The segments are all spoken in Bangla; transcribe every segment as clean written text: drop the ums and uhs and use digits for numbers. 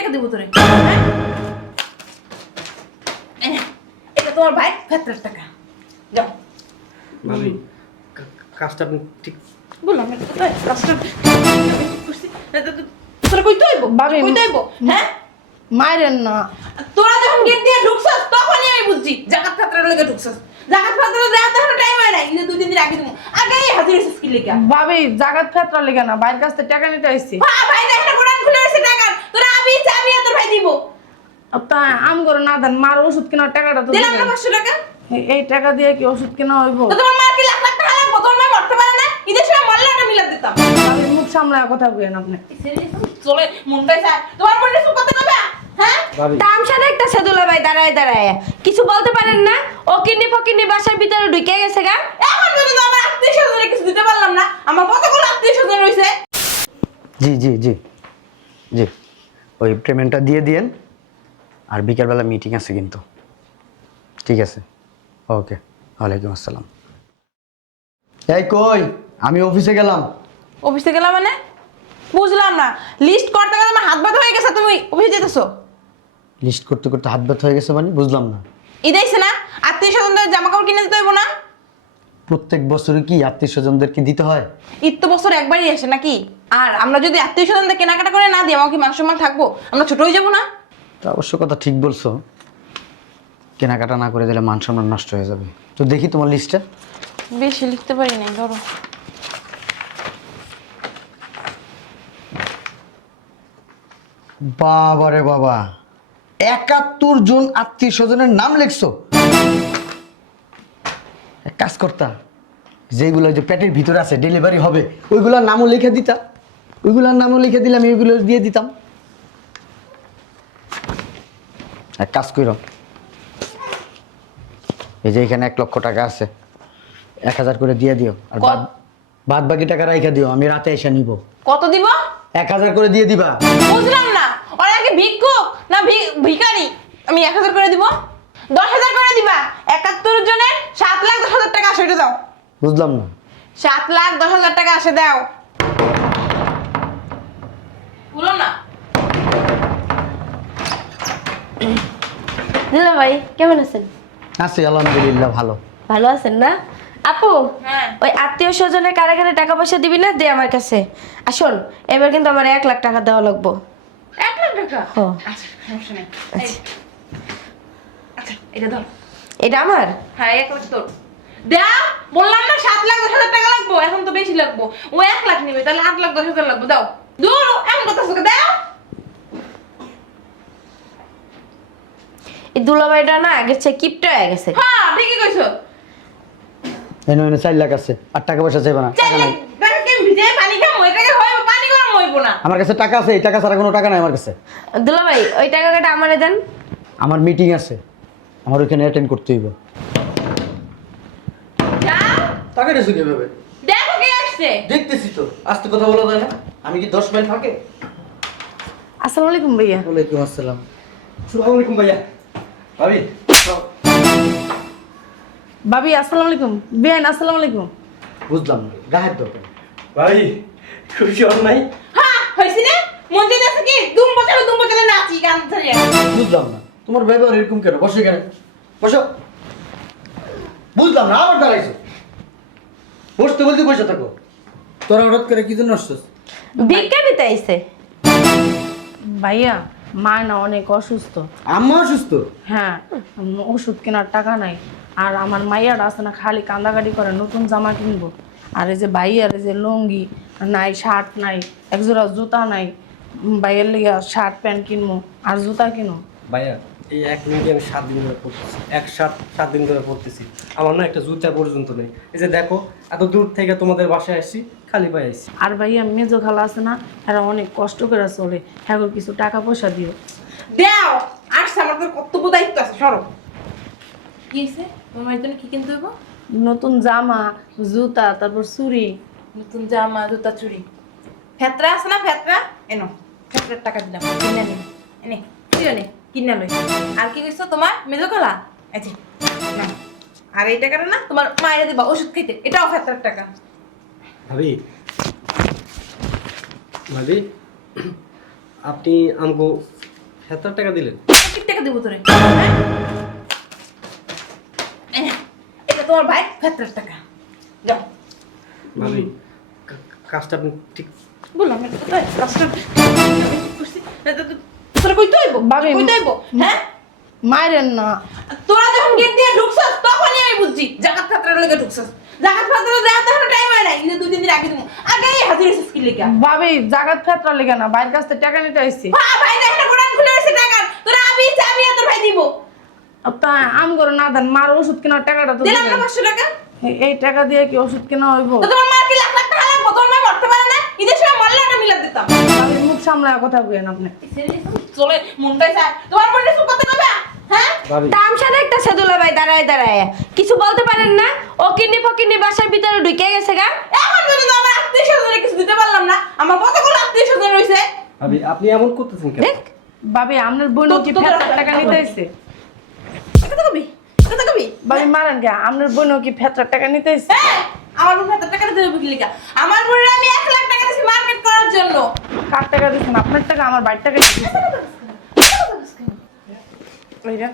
টাকা দিব তোরে? হ্যাঁ এটা তোমার ভাই ফেতরার টাকা। যাও ভাবি কাজটা আপনি ঠিক বললাম না কোথায় কাজটা করছি। তোরা কইতে হইব ভাবি, কইতে হইব হ্যাঁ? মাইরেন না। তোরা যখন গেট দিয়ে ঢুকছস তখনই আমি বুঝছি জাকাত ফাতরার লগে ঢুকছস। জাকাত ফাতরা দেওয়ার তো টাইম হয় না, কিন্তু 2-3 দিন আগে তুমি আগেই হাজির হইছিস কি লিগা? ভাবি জাগাত ফেতরা লেগে না, বাইরের কাছ থেকে টাকা নিতে আইছি। হ্যাঁ ভাই দেখেন কোরআন খুলে রয়েছে টাকা, তোরা আমি চাবি আর তোর ভাই দিব। তা আম করে না দেন, মার ওষুধ কেনার টাকাটা তো দিলাম না দিবেন। 500 টাকা। এই টাকা দিয়ে কি ওষুধ কেনা হইব? তো তোমার মার কি লাখ লাখ টাকা লাগবে? তোর মা মরতে পারে না, ঈদের সময় মরলে ওটা মিলাত দিতাম। ভাবি মুখ সামলায় কথা কইেন আপনি। চলে মুন্ডাই স্যার তোমার মনে সুখ করতে কবে? হ্যাঁ ভাবি তামসা দেখতেছে দুলা ভাই দাঁড়ায় দাঁড়ায়, কিছু বলতে পারেন না? ও কিডনি ফকিনি বাসার ভিতরে ঢুকে গেছে গা। এখন পর্যন্ত আমার আত্মীয় স্বজনের কিছু দিতে পারলাম না। আমার কতগুলো আত্মীয় স্বজন রয়েছে। জি জি জি জি ওই পেমেন্টটা দিয়ে দিয়েন, আর বিকেলবেলা মিটিং আছে কিন্তু। ঠিক আছে, ওকে, ওয়ালাইকুম আসসালাম। এই কই, আমি অফিসে গেলাম। অফিসে গেলাম মানে বুঝলাম না, লিস্ট করতে গেলে আমার হাত ব্যথা হয়ে গেছে, তুমি অফিসে যেতেছো? লিস্ট করতে করতে হাত ব্যথা হয়ে গেছে মানে বুঝলাম না। ঈদ আইছে না, আত্মীয় স্বজনদের জামা কাপড় কিনে দিতে হইব না? প্রত্যেক বছরে কি আত্মীয় স্বজনদেরকে দিতে হয়? ঈদ তো বছর একবারই আসে নাকি? আর আমরা যদি আত্মীয় স্বজনদের কেনাকাটা করে না দিই, আমার কি মান সম্মান থাকবো? আমরা ছোট হয়ে যাবো না? তা অবশ্য কথা ঠিক বলছো, কেনাকাটা না করে দিলে মান সম্মান নষ্ট হয়ে যাবে। তো দেখি তোমার লিস্টটা। বেশি লিখতে পারি না, ধরো। বাবা রে বাবা, 71 জন আত্মীয় স্বজনের নাম লিখছো। এক কাজ করতা, যেগুলো যে পেটের ভিতরে আছে ডেলিভারি হবে ওইগুলোর নামও লিখে দিতা, ওইগুলোর নামও লিখে দিলাম, ওইগুলো দিয়ে দিতাম। এক কাজ করো, এই যে এখানে 1 লক্ষ টাকা আছে, 1000 করে দিয়ে দিও, আর বাদ বাকি টাকা রাইখা দিও, আমি রাতে এসে নিব। কত দিব? 1000 করে দিয়ে দিবা। বুঝলাম না, ওরা কি ভিক্ষুক না ভিখারি? আমি 1000 করে দিব? 10,000 করে দিবা? 71 জনের 7,10,000 টাকা আসে, এটা দাও। বুঝলাম না। 7,10,000 টাকা আসে, দাও। বলো না। দুলা ভাই কেমন আছেন? আছি আলহামদুলিল্লাহ, ভালো। ভালো আছেন না? আপু, হ্যাঁ। ওই আত্মীয় স্বজনের কারে কারে টাকা পয়সা দিবি না, দে আমার কাছে। আসুন, এবার কিন্তু আমার 1 লাখ টাকা দেওয়া লাগবো। 1 লাখ টাকা? ও। আচ্ছা সমস্যা নেই। আচ্ছা এটা ধর। এটা আমার? হ্যাঁ 1 লাখ তোর। দাও, বললাম না 7,10,000 টাকা লাগবো, এখন তো বেশি লাগবো। ও 1 লাখ নেবে, তাহলে 8,10,000 লাগবে, দাও। দূর এমন কথা তোকে দাও। এই দুলা ভাইটা না আগের চেয়ে কিপটা হয়ে গেছে। হ্যাঁ ঠিকই কইছো। এনে 4 লাখ আছে, আর টাকা পয়সা চাইবে না। টাকা 4 লাখ নাই টাকা কি ভিজে পানি খামো? এটাকে হইব পানি গরম হইব না। আমার কাছে, টাকা আছে, এই টাকা ছাড়া কোনো টাকা নাই আমার কাছে। দুলা ভাই ওই টাকাটা আমারে দেন। আমার মিটিং আছে, আমার ওইখানে অ্যাটেন্ড করতে হইব। যাও, টাকা দিছো কিভাবে? দেখো কে আসছে। দেখতেছি তো, আস্তে কথা বলা যায় না? আমি কি 10 মাইল ফাঁকে? আসসালামু আলাইকুম ভাইয়া। ওয়ালাইকুম আসসালাম। আসসালামু আলাইকুম ভাইয়া। ভাবি ভাবি আসসালামু আলাইকুম। বিয়ান আসসালামু আলাইকুম। বুঝলাম না, গায়ের দরকার। ভাই খুশি হন নাই? হ্যাঁ হইছে না? মন্দির আছে কি দুম বছরে নাচি গান ধরে। বুঝলাম না, তোমার ব্যবহার এরকম কেন? বসো এখানে, বসো। বুঝলাম না, আবার দাঁড়াইছো। বসতে বলতে বসে থাকো। তোরা হঠাৎ করে কি জন্য আসছিস? ভিক্ষা নিতে আইছে। ভাইয়া মা না অনেক অসুস্থ। আম্মা অসুস্থ? হ্যাঁ, ওষুধ কেনার টাকা নাই। আর আমার মাইয়াটা আছে না, খালি কান্দাকাটি করে, নতুন জামা কিনবো। আর এই যে ভাইয়ার এই যে লুঙ্গি নাই, শার্ট নাই, একজোড়া জুতা নাই। ভাইয়ের লেগে শার্ট প্যান্ট কিনবো আর জুতা কিনবো। ভাইয়া এই 1 মিনিটে আমি 7 দিন ধরে পড়তেছি, 7 দিন ধরে পড়তেছি। আমার না একটা জুতা পর্যন্ত নেই। এই যে দেখো, এত দূর থেকে তোমাদের বাসায় আসছি, খালি পায়ে আসছি। আর ভাইয়া মেজো খালা আছে না, এরা অনেক কষ্ট করে চলে, হ্যাঁ কিছু টাকা পয়সা দিও। দাও, আসছে, আমাদের কর্তব্য দায়িত্ব আছে, সরো। কি হইছে? তোমার জন্য কি কিনতে হইব? নতুন জামা, জুতা, তারপর চুড়ি। নতুন জামা, জুতা, চুড়ি। ফেতরা আছে না, ফেতরা এনো। ফেতরার টাকা দিলাম, কিনে নিন। এনে কিনে নে, কিনে লই। আর কি কইছো তোমার মেজো খালা? আচ্ছা নাও। আর এই টাকাটা না তোমার মায়ের দিবা ওষুধ খাইতে, এটাও ফেতরার টাকা। ভাবি ভাবি আপনি আমাকে এত টাকা দিলেন? কত টাকা দেবো তোরে? হ্যাঁ? এই নে, এটা তোমার ভাই ফেতরার টাকা। যাও। ভাবি কাজটা আপনি ঠিক বললাম এটা তো কাজটা করছি। তোরা কইতে হইব? ভাবি, কইতে হইব? হ্যাঁ? মাইরেন না। তোরা যখন গেট দিয়ে ঢুকছস তখনই আমি বুঝছি জাকাত ফাতরার লগে ঢুকছস। জাকাত ফাতরার দেওয়ার তো টাইম হয় নাই। কিন্তু 2-3 দিন আগে দিমু। আগেই হাজির হইছিস কি লিগা? ভাবি জাগাত ফেতরা লেগে না, বাইরের কাছ থেকে টাকা নিতে আইছি। হ্যাঁ ভাই দেখেন কোরআন খুলে রইছে টাকা। তোরা আমি চাবি আর তোর ভাই দিব। তা আম করে না দেন, মার ওষুধ কেনার টাকাটা তো দিলাম না দিবেন। 500 টাকা। এই টাকা দিয়ে কি ওষুধ কেনা হইব? তো তোমার মার কি লাখ লাখ টাকা লাগবে? তোমার মা মরতে পারে না? ঈদের সময় মরলে ওটা মিলাত দিতাম। ভাবি মুখ সামলায় কথা কইেন আপনি। চলে মুন্ডাই স্যার তোমার মনে সুখ করতে কইবা? হ্যাঁ? ভাবি তামসা দেখতেছে দুলা ভাই দাঁড়ায় দাঁড়ায়, কিছু বলতে পারেন না? ও কিডনি ফকিনি বাসার ভিতরে ঢুকে গেছে গা। এখন পর্যন্ত আমার আত্মীয়-স্বজনের কিছু দিতে পারলাম না। আমার কতগুলো আত্মীয়-স্বজন রইছে। ভাবি আপনি এমন করতেছেন কেন? দেখ ভাবি আপনার বোন কি তো- তো- ফেতরার টাকা নিতে আইছে? কথা কবি? কথা কবি? ভাবি মারেন কে? আপনার বোন কি ফেতরার টাকা নিতে আইছে? হ্যাঁ, আমার বোন 70 টাকা দিতে হবে কি লিগা? আমার বোনের আমি 1 লাখ টাকা দিয়েছি মার্কেট করার জন্য। কার টাকা দিচ্ছেন? আপনার টাকা আমার বাড়ির টাকা দিচ্ছেন। ওইটা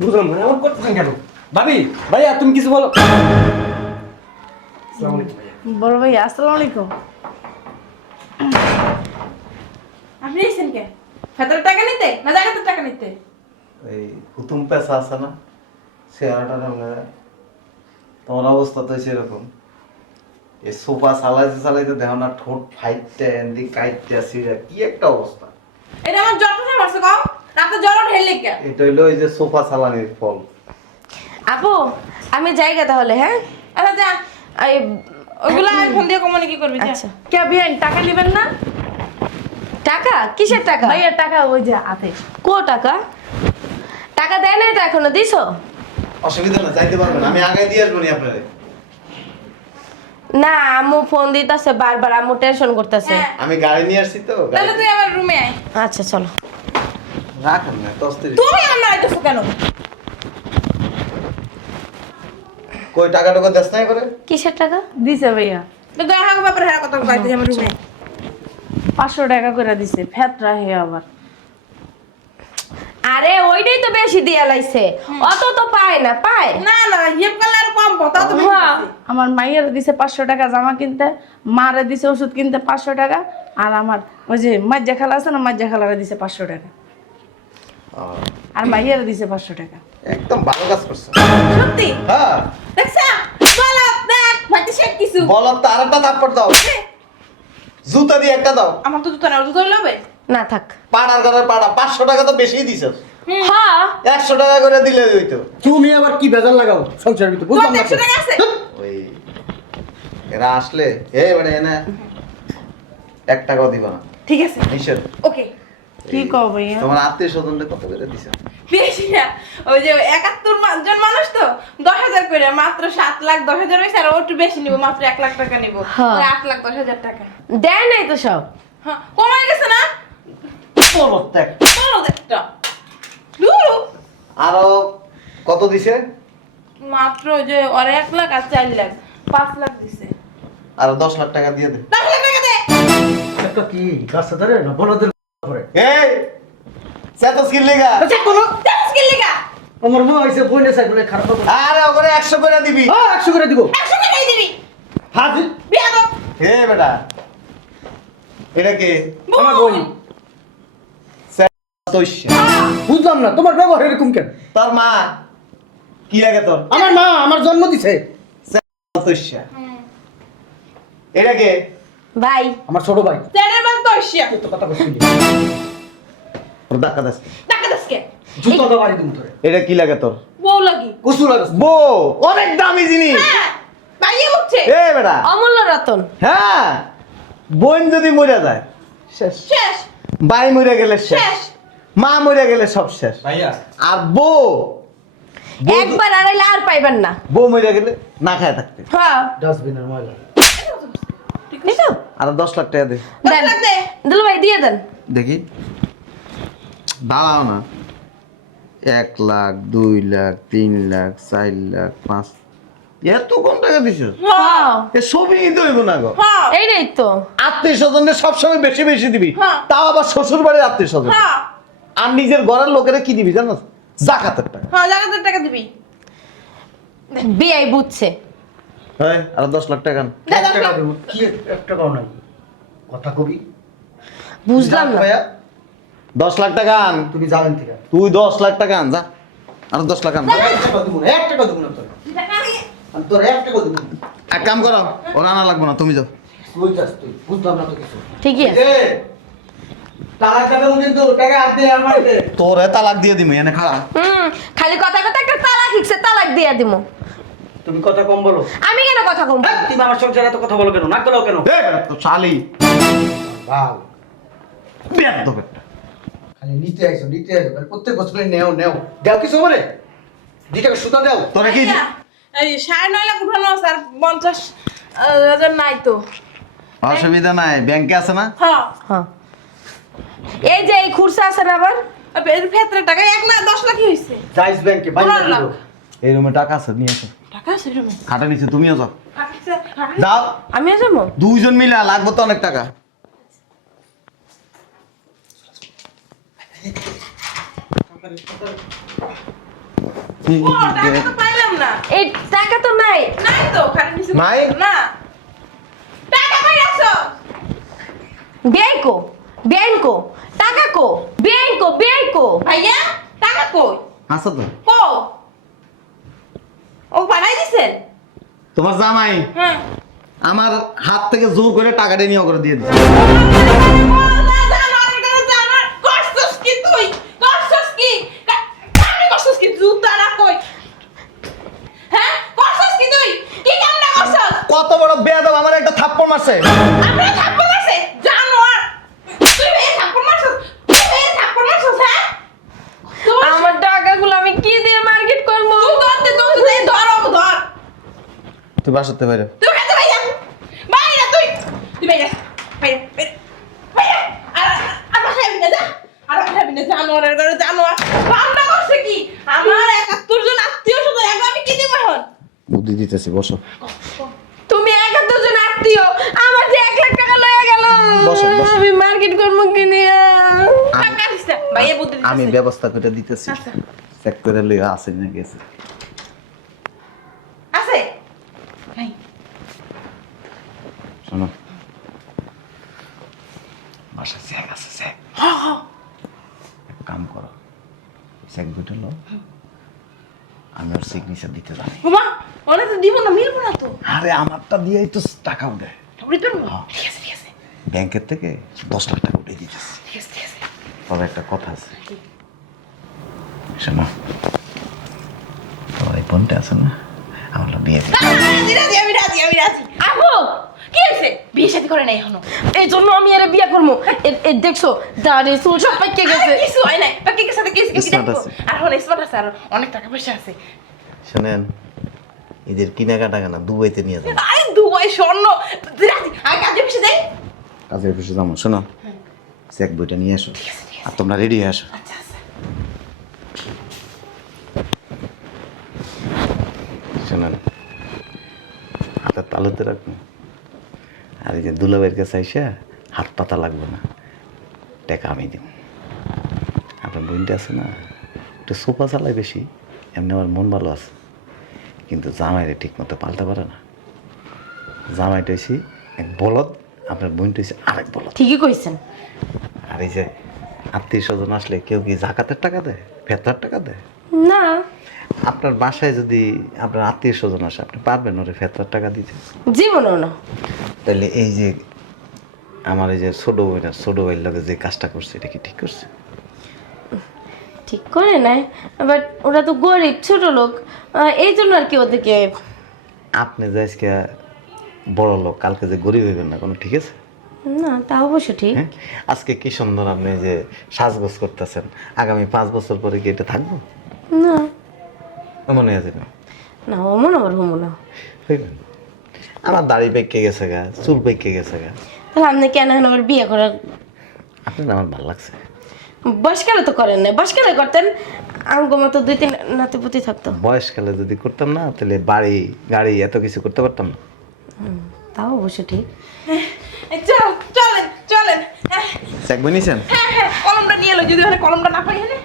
বুঝলাম না এমন করতেছেন কেন? ভাবি ভাইয়া তুমি কিছু বলো। আসসালামু আলাইকুম ভাইয়া। বড় ভাই আসসালামু আলাইকুম। আপনি এসেছেন কে? ফেতরার টাকা নিতে না জাকাতের টাকা নিতে? এই হুতুম পেশা আছে না, সে আটাটা তোমার অবস্থা তো সেরকম। এই সোফা চালাইতে চালাইতে দেখো না ঠোঁট ফাইটতে এন্দি কাইটতে সিরা কি একটা অবস্থা। এটা আমার জ্বর ঠোঁটে মারছে কম। রাতে জ্বর ঢেল লেগে। এটা হইলো এই যে সোফা চালানির ফল। আপু আমি যাইগা তাহলে, হ্যাঁ? আচ্ছা যা। এই ওইগুলা আমি ফোন দিয়ে কমনে কি করবি যা। আচ্ছা কে বিয়ান টাকা নেবেন না? টাকা কিসের টাকা? ভাইয়া টাকা ওই যে হাতে। কো টাকা? টাকা দেয় নাই তো এখনো, দিছো? অসুবিধা না, যাইতে পারবেন, আমি আগে দিয়ে আসবো নি আপনারে। না আম্মু ফোন দিতেছে বারবার, আম্মু টেনশন করতেছে। হ্যাঁ। আমি গাড়ি নিয়ে আসছি তো। তাহলে তুই আমার রুমে আয়। আচ্ছা চলো। রাখেন না তস্তির। তুমি আমার নাইতেছো কেন? কই টাকা টাকা দেশ নাই করে? কিসের টাকা? দিছে ভাইয়া তো দেখা ব্যাপারে হ্যাঁ কথা কইতে আমার রুমে। 500 টাকা করে দিছে, ফেতরা হে আবার। আরে ওইটাই তো বেশি দিয়া লাইছে, অত তো পায় না, পায়? না না ইয়ে করলে আর কম কথা তো হ্যাঁ। আমার মাইয়ের দিছে 500 টাকা জামা কিনতে, মারে দিছে ওষুধ কিনতে 500 টাকা, আর আমার ওই যে মাজ্জা খালা আছে না, মাজ্জা খালারে দিছে 500 টাকা, আর মাইয়ের দিছে 500 টাকা। একদম ভালো কাজ করছে। সত্যি হ্যাঁ দেখছা বলো দেখ ভাইতে শেখ কিছু বলো তো আরেকটা থাপ্পড় দাও, জুতা দিয়ে একটা দাও। আমার তো জুতো না জুতো লবে না থাক। পাড়ার ঘরের পাড়া 500 টাকা তো বেশিই দিছস। হ্যাঁ 100 টাকা করে দিলে হইতো। তুমি আবার কি বেজাল লাগাও সংসার ভিতরে বুঝলাম তোমার না 100 টাকা আছে ওই এরা আসলে মানে এনে 1 টাকাও দিব না, ঠিক আছে নিষেধ। ওকে কি কও ভাইয়া? তোমার আত্মীয় স্বজনদের কত করে দিছে? বেশি না ওই যে 71 জন মানুষ তো 10,000 করে মাত্র 7,10,000 হইছে আর ও একটু বেশি নিব মাত্র 1 লাখ টাকা নিব হ্যাঁ। 8,10,000 টাকা দেয় নাই তো সব। হ্যাঁ কমে গেছে না বলো দেখ বলো দেখটা দুরু আরো কত দিছে? মাত্র ওই যে ওর 1 লাখ আর 4 লাখ 5 লাখ দিছে আরো 10 লাখ টাকা দিয়ে দে। 10 লাখ টাকা দে একটা কি রাস্তা ধরে না বলদের করে এই সেটা স্কিল লেগা আচ্ছা কোন জানিস কি লিগা আমার মা হইছে বইনে সাইকেলে খারাপ হবে। আরে ওখানে 100 করে দিবি। হ্যাঁ 100 করে দিব। 100 টাকাই দিবি হাজি বিয়া দাও হে বেটা এটা কি? আমার বোন। তৈশা বুঝলাম না তোমার ব্যবহার এরকম কেন? তোর মা কি লাগে তোর? আমার মা আমার জন্ম দিছে। তৈশা এটা কে? ভাই আমার ছোট ভাই। চ্যানেল বাদ তো আসিয়া তো কথা কইছিলি। ওর ধাক্কা দাস। টাকা দাসকে জুতো দা বাড়ি দিন তোরে। এটা কি লাগে তোর? বউ লাগি কুসু লাগাস। বউ অনেক দামি জিনিস। হ্যাঁ বাইয়ে উঠছে এ বেটা অমূল্য রতন। হ্যাঁ বোন যদি মরে যায় শেষ, শেষ ভাই মরে গেলে শেষ, শেষ মা মরে গেলে সব শেষ। ভাইয়া আর বউ একবার আড়াইলে আর পাইবেন না। বউ মরে গেলে না খায় থাকতে। হ্যাঁ ডাস্টবিনের ময়লা। নিছো? আর 10 লাখ টাকা দে। দেন লাখ দে। দুলা ভাই দিয়ে দেন। দেখি দাঁড়াও না। 1 লাখ 2 লাখ 3 লাখ 4 লাখ 5 এত কম টাকা দিছ? হ্যাঁ এ ছবি নিতে হইব না গো। হ্যাঁ এইটাই তো। আত্মীয় স্বজনদের সবসময় বেশি বেশি দিবি, হ্যাঁ। তাও আবার শ্বশুর বাড়ির আত্মীয় স্বজন। হ্যাঁ আর নিজের ঘরের লোকেরা কি দিবি জানো? জাকাতের টাকা। হ্যাঁ জাকাতের টাকা দিবি। বিয়াই বুঝছে। এই আর 10 লাখ টাকা আন। দে, দশ লাখ। কি একটা কারণ নাই কথা কবি বুঝলাম না। ভাইয়া 10 লাখ টাকা আন। তুমি যাবেন থেকে তুই 10 লাখ টাকা আন যা। আর 10 লাখ আন। 1 টাকা দিব না 1 টাকা দিব না তোর টাকা নিয়ে- আমি তোর 1 টাকা দিব না এক কাম করো, ওর আনা লাগবে না, তুমি যাও। তুই যাস তুই বুঝলাম না তো কিছু ঠিকই আছে। টাকা দেবো কিন্তু টাকা আপনি আমার দে তোরে তালাক দিয়ে দিমু এনে খাড়া। খালি কথা কথা একটা তালাক হিকছে, তালাক দিয়ে দিমু। তুমি কথা কম বলো আমি কেন কথা কম? তুমি আমার সংসারে এত কথা বলো কেন না করো কেন তো শালি বাল বিয়ার দেবে। খালি নিতে আইছো প্রত্যেক বছরে নেও দাও কিছু বলে 2 টাকা সুতা দাও তোরা কি ভাইয়া, এই 9.5 লাখ উঠানো আছে আর 50,000 নাই তো। অসুবিধা নাই, ব্যাংকে আছে না? হ্যাঁ হ্যাঁ। এই যে এই খুরসা আছে না আবার? আর ভেতরে টাকা 1 না 10 লাখই হয়েছে। জাইজ ব্যাংকে বাইরে 15 লাখ দিও এই রুমে টাকা আছে, নিয়ে এসো। টাকা আছে রুমে। খাটা নিচে তুমিও যাও। কাটছে, কাটছে। যাও আমিও যাবো। দুইজন মিলে, লাগবে তো অনেক টাকা। ও, টাকা তো পাইলাম না। এই টাকা তো নাই। নাই তো, খালি নিচে নাই? না। টাকা কই রাখছো? ব্যাংকো ব্যাংকো টাকা কো ব্যাংকো ভাইয়া, টাকা কই? আছে তো কো? ও পাঠাই দিছেন? তোমার জামাই হ্যাঁ। আমার হাত থেকে জোর করে টাকাটা নিয়ে করে দিয়ে দিচ্ছে। না, জানোয়ার, এটা জানোয়ার। করছস কি তুই? করছস কি? আমি করছস কি? জুতারা কই? হ্যাঁ? করছস কি তুই? কি কামটা করছস? কত বড় বেয়াদব, আমার একটা থাপ্পড় মারছে। আমরা থাপ্পড় মারছে? জানোয়ার! তুই ভাইয়া থাপ্পড় মারছস? তুই ভাইয়া থাপ্পড় মারছস, হ্যাঁ? তোর- আমার টাকাগুলো আমি কি দিয়ে মার্কেট করবো? তুই ধরতে, ধর। তুই বাসাতে বাইরে। তুই খাতে ভাইয়া। ভাইয়া, তুই ভাইয়া। ভাইয়া। আর বাসায় আবি না, যা। আর বাসায় আবি না, জানোয়ারের ঘরে জানোয়ার। রান্না করছে কি? আমার 71 জন আত্মীয় শুধু এখন আমি কি দিব এখন? বুদ্ধি দিতেছি, বসো। তুমি 71 জন আত্মীয়, আমার যে 1 লাখ টাকা লয়ে গেল। বসো, বসো। আমি মার্কেট করবো কি নিয়ে? টাকা দিস না। ভাইয়া বুদ্ধি দিতেছে। আমি ব্যবস্থা করে দিতেছি। আচ্ছা। চেক করে লইয়া আছে না গেছে। আছে? নাই। শোনো, বাসা চেক আছে, চেক। এক কাম করো, চেক দুটো লো, আমি ওর সিগনেচার দিতে জানি। ওমা, ওরা তো দিব না, মিলবো না তো। আরে আমারটা দিয়েই তো টাকা উঠে। উঠবে না? ঠিক আছে। ব্যাংকের থেকে 10 লাখ টাকা উঠে দিতেছি। ঠিক আছে। তবে একটা কথা আছে, শোনো, তোমার এই বোনটা আছে না, আমার বিয়ে দিতে। আমি রাজি। আপু, কি হয়েছে? বিয়ে শাদী করে নাই এখনো। এই জন্য আমি এর বিয়ে করবো। এ দেখছো, দাঁড়ে চুল সব পাইকে গেছে। আরে কিছু হয় নাই। বাকির সাথে কি Smart দেখবো? আছে। আর হন স্মার্ট আছে, আর অনেক টাকা পয়সা আছে। শোনেন, এদের কেনাকাটা না দুবাইতে নিয়ে যাবো। আরে দুবাই স্বর্ণ। রাজি। আগে কাজে বসে যাই। কাজের অফিসে যাবো। শোনো, চেক বইটা নিয়ে এসো, আর তোমরা রেডি হয়ে আসো। আচ্ছা। শোনেন, হাতের তালুতে রাখবো, আর এই যে দুলাভাইয়ের কাছে আইসা হাত পাতা লাগবে না, টাকা আমি দিব। আপনার বোনটা আছে না, একটু সোফা চালায় বেশি, এমনি আমার মন ভালো আছে, কিন্তু জামাইরে ঠিক মতো পাল্টা পারে না। জামাইটা হয়েছি এক বলদ, আপনার বোনটা হয়েছে আরেক বলদ। ঠিকই কইছেন। আর এই যে আত্মীয় স্বজন আসলে কেউ কি জাকাতের টাকা দেয়, ফেতরার টাকা দেয়? না, আপনার বাসায় যদি আপনার আত্মীয় স্বজন আসে, আপনি পারবেন ওরে ফেতরার টাকা দিতে? জীবনও না। তাহলে এই যে আমার এই যে ছোট ভাইয়ের লগে যে কাজটা করছে, এটা কি ঠিক করছে? ঠিক করে নাই, বাট ওরা তো গরিব ছোট লোক, এই জন্য আর কি ওদেরকে। আপনি যে আজকে বড় লোক, কালকে যে গরিব হইবেন না, কোনো ঠিক আছে? না, তা অবশ্য ঠিক। হ্যাঁ, আজকে কি সুন্দর আপনি যে সাজগোজ করতেছেন, আগামী 5 বছর পরে কি এটা থাকবো? না মনে আছে না? না, অমন আবার হমো না। হইবেন। আমার দাড়ি পেকে গেছে গা, চুল পেকে গেছে গা, তাহলে আপনি কেন এখন আবার বিয়ে করার আপনার আমার ভালো লাগছে। বয়সকালে তো করেন না? বয়সকালে করতেন, আঙ্গ মতো 2-3 নাতিপুতি থাকতো। বয়সকালে যদি করতাম না, তাহলে বাড়ি গাড়ি এত কিছু করতে পারতাম না। তাও অবশ্য ঠিক। চলেন। চেক বই নিছেন? কলমটা নিয়ে যদি ওখানে কলমটা না পাই এখানে